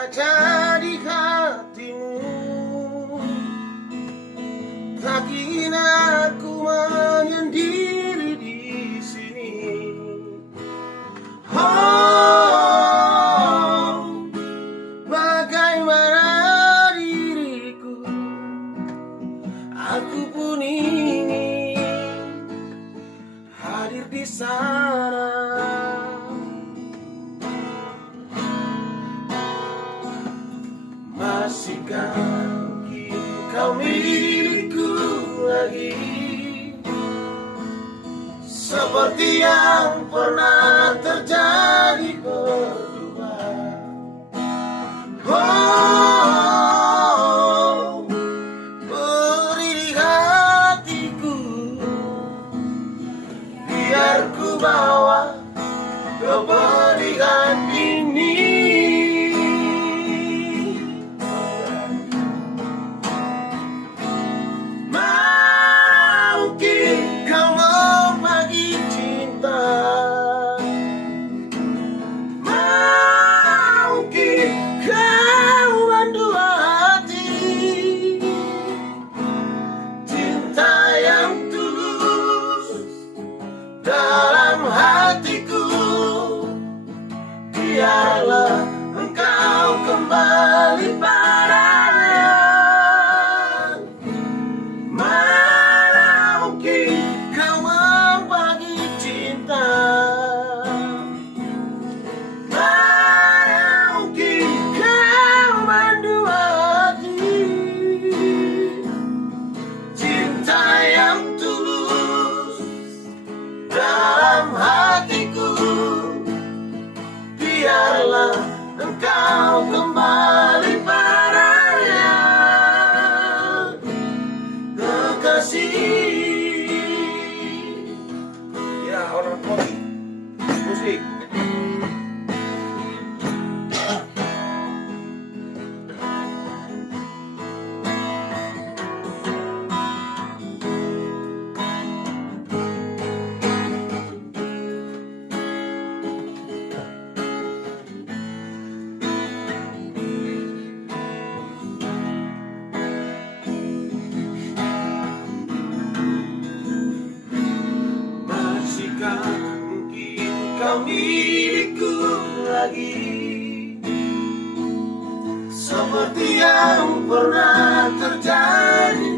ada di hatimu. Tak ingin aku menyendiri di sini. Oh, bagaimana diriku, aku pun ingin hadir di sana. Masihkah mungkin kau milikku lagi, seperti yang pernah terjadi berdua. Oh, beri di hatiku, biar ku bawa kepedihan ini. Dalam hatiku, biarlah engkau kembali padanya. Mana mungkin kau membagi cinta, mana mungkin kau mendua hati. Cinta yang tulus dalam hatiku, biarlah engkau kembali padanya. Kekasih. Ya, orang kopi musik. Mungkin kau milikku lagi, seperti yang pernah terjadi